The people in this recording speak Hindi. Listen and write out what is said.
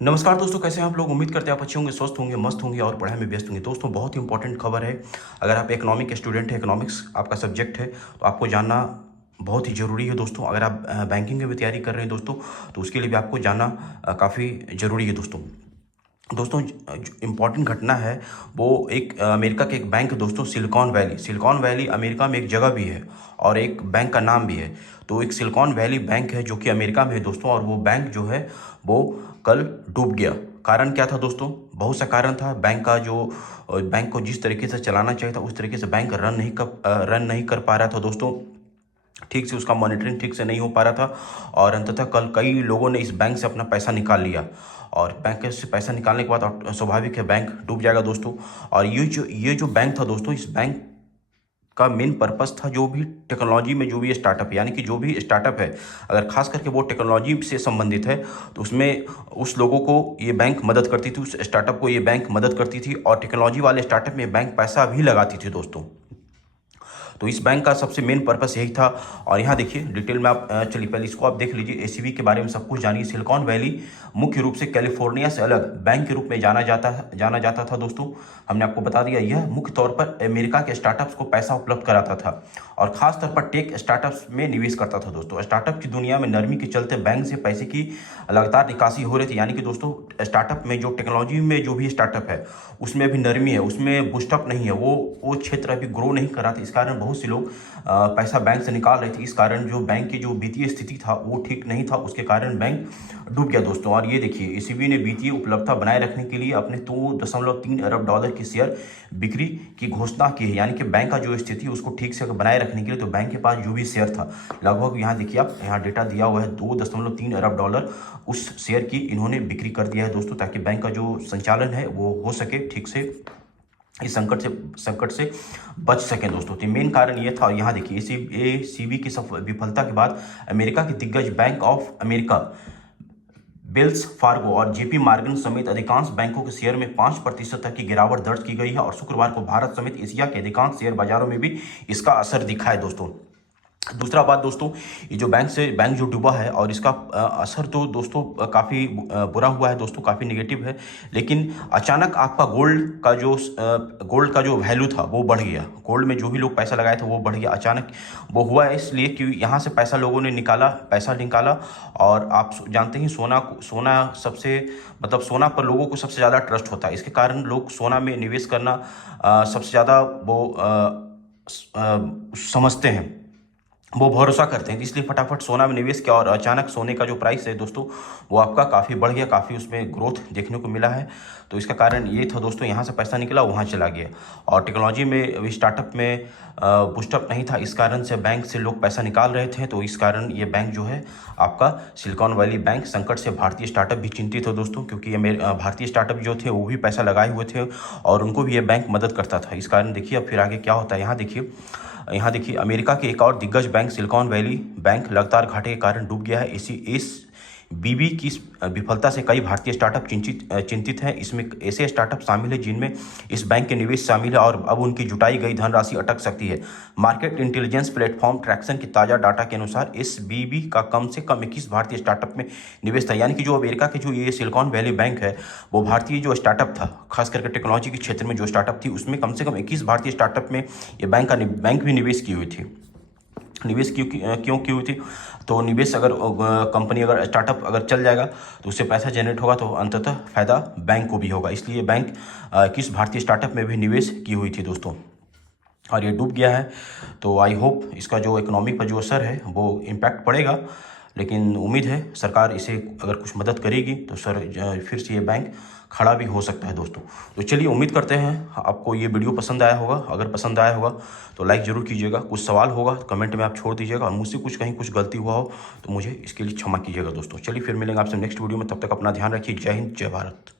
नमस्कार दोस्तों, कैसे हैं आप लोग। उम्मीद करते हैं आप अच्छे होंगे, स्वस्थ होंगे, मस्त होंगे और पढ़ाई में व्यस्त होंगे। दोस्तों बहुत ही इंपॉर्टेंट खबर है। अगर आप इकोनॉमिक स्टूडेंट हैं, इकोनॉमिक्स आपका सब्जेक्ट है, तो आपको जानना बहुत ही ज़रूरी है दोस्तों। अगर आप बैंकिंग की भी तैयारी कर रहे हैं दोस्तों, तो उसके लिए भी आपको जानना काफ़ी ज़रूरी है दोस्तों। दोस्तों जो इम्पोर्टेंट घटना है वो एक अमेरिका के एक बैंक है दोस्तों, सिलिकॉन वैली अमेरिका में एक जगह भी है और एक बैंक का नाम भी है। तो एक सिलिकॉन वैली बैंक है जो कि अमेरिका में है दोस्तों, और वो बैंक जो है वो कल डूब गया। कारण क्या था दोस्तों? बहुत सा कारण था। बैंक को जिस तरीके से चलाना चाहिए था उस तरीके से बैंक रन नहीं कर पा रहा था दोस्तों। ठीक से उसका मॉनिटरिंग ठीक से नहीं हो पा रहा था, और अंततः कल कई लोगों ने इस बैंक से अपना पैसा निकाल लिया। और बैंक से पैसा निकालने के बाद स्वाभाविक है बैंक डूब जाएगा दोस्तों। और ये जो बैंक था दोस्तों, इस बैंक का मेन पर्पस था जो भी टेक्नोलॉजी में जो भी स्टार्टअप, यानी कि जो भी स्टार्टअप है, अगर खास करके वो टेक्नोलॉजी से संबंधित है, तो उसमें उस लोगों को ये बैंक मदद करती थी, उस स्टार्टअप को ये बैंक मदद करती थी, और टेक्नोलॉजी वाले स्टार्टअप में बैंक पैसा भी लगाती थी दोस्तों। तो इस बैंक का सबसे मेन पर्पस यही था। और यहाँ देखिए डिटेल में आप चलिए पहले इसको आप देख लीजिए, एसीबी के बारे में सब कुछ जानिए। सिलिकॉन वैली मुख्य रूप से कैलिफोर्निया से अलग बैंक के रूप में जाना जाता था दोस्तों। हमने आपको बता दिया, यह मुख्य तौर पर अमेरिका के स्टार्टअप्स को पैसा उपलब्ध कराता था और खास तौर पर टेक स्टार्टअप्स में निवेश करता था दोस्तों। स्टार्टअप की दुनिया में नरमी के चलते बैंक से पैसे की लगातार निकासी हो रही थी, यानी कि दोस्तों स्टार्टअप में जो टेक्नोलॉजी में जो भी स्टार्टअप है उसमें अभी नरमी है, उसमें बूस्टअप नहीं है, वो क्षेत्र अभी ग्रो नहीं कर रहा था। इस कारण बहुत से लोग पैसा बैंक से निकाल रहे थे। इस कारण जो बैंक की जो वित्तीय स्थिति था वो ठीक नहीं था, उसके कारण बैंक डूब गया दोस्तों। और ये देखिए ईसीबी ने वित्तीय उपलब्धता बनाए रखने के लिए अपने 2.3 अरब डॉलर की शेयर बिक्री की घोषणा की है। यानी कि बैंक का जो स्थिति है उसको ठीक से बनाए रखने के लिए तो बैंक के पास जो भी शेयर था, लगभग यहाँ देखिए आप, यहाँ डेटा दिया हुआ है 2.3 अरब डॉलर, उस शेयर की इन्होंने बिक्री कर दिया है दोस्तों, ताकि बैंक का जो संचालन है वो हो सके ठीक से, इस संकट से बच सकें दोस्तों। तो मेन कारण ये था। और यहाँ देखिए एसीबी की विफलता के बाद अमेरिका के दिग्गज bank of America, Wells Fargo और जेपी मॉर्गन समेत अधिकांश बैंकों के शेयर में 5% तक की गिरावट दर्ज की गई है। और शुक्रवार को भारत समेत एशिया के अधिकांश शेयर बाजारों में भी इसका असर दिखा है दोस्तों। दूसरा बात दोस्तों, ये जो बैंक जो डूबा है और इसका असर तो दोस्तों काफ़ी बुरा हुआ है दोस्तों, काफ़ी नेगेटिव है। लेकिन अचानक आपका गोल्ड का जो वैल्यू था वो बढ़ गया। गोल्ड में जो भी लोग पैसा लगाए थे वो बढ़ गया अचानक। वो हुआ है इसलिए कि यहाँ से लोगों ने पैसा निकाला। और आप जानते हैं सोना सबसे, मतलब सोना पर लोगों को सबसे ज़्यादा ट्रस्ट होता है। इसके कारण लोग सोना में निवेश करना सबसे ज़्यादा वो समझते हैं, वो भरोसा करते हैं। तो इसलिए फटाफट सोना में निवेश किया और अचानक सोने का जो प्राइस है दोस्तों वो आपका काफ़ी बढ़ गया, काफ़ी उसमें ग्रोथ देखने को मिला है। तो इसका कारण ये था दोस्तों, यहाँ से पैसा निकला वहाँ चला गया। और टेक्नोलॉजी में स्टार्टअप में बूस्टअप नहीं था, इस कारण से बैंक से लोग पैसा निकाल रहे थे। तो इस कारण ये बैंक जो है आपका सिलिकॉन वैली बैंक संकट से भारतीय स्टार्टअप भी चिंतित हो दोस्तों, क्योंकि भारतीय स्टार्टअप जो थे वो भी पैसा लगाए हुए थे और उनको भी ये बैंक मदद करता था। इस कारण देखिए अब फिर आगे क्या होता है। यहाँ देखिए अमेरिका के एक और दिग्गज बैंक सिलिकॉन वैली बैंक लगातार घाटे के कारण डूब गया है। इस बीबी की इस विफलता से कई भारतीय स्टार्टअप चिंतित हैं। इसमें ऐसे स्टार्टअप शामिल हैं जिनमें इस बैंक के निवेश शामिल है और अब उनकी जुटाई गई धनराशि अटक सकती है। मार्केट इंटेलिजेंस प्लेटफॉर्म ट्रैक्शन की ताज़ा डाटा के अनुसार इस बीबी का कम से कम 21 भारतीय स्टार्टअप में निवेश था। यानी कि जो अमेरिका के जो ये सिलिकॉन वैली बैंक है वो भारतीय जो स्टार्टअप था, खास करके टेक्नोलॉजी के क्षेत्र में जो स्टार्टअप थी उसमें कम से कम 21 भारतीय स्टार्टअप में ये बैंक भी निवेश की हुई थी। निवेश क्यों की हुई थी? तो निवेश अगर कंपनी अगर स्टार्टअप अगर चल जाएगा तो उससे पैसा जनरेट होगा, तो अंततः फायदा बैंक को भी होगा। इसलिए बैंक किस भारतीय स्टार्टअप में भी निवेश की हुई थी दोस्तों, और ये डूब गया है। तो आई होप इसका जो इकोनॉमी पर जो असर है वो इम्पैक्ट पड़ेगा, लेकिन उम्मीद है सरकार इसे अगर कुछ मदद करेगी तो फिर से ये बैंक खड़ा भी हो सकता है दोस्तों। तो चलिए उम्मीद करते हैं आपको ये वीडियो पसंद आया होगा। अगर पसंद आया होगा तो लाइक ज़रूर कीजिएगा, कुछ सवाल होगा तो कमेंट में आप छोड़ दीजिएगा, और मुझसे कहीं कुछ गलती हुआ हो तो मुझे इसके लिए क्षमा कीजिएगा दोस्तों। चलिए फिर मिलेंगे आपसे नेक्स्ट वीडियो में, तब तक अपना ध्यान रखिए। जय हिंद, जय भारत।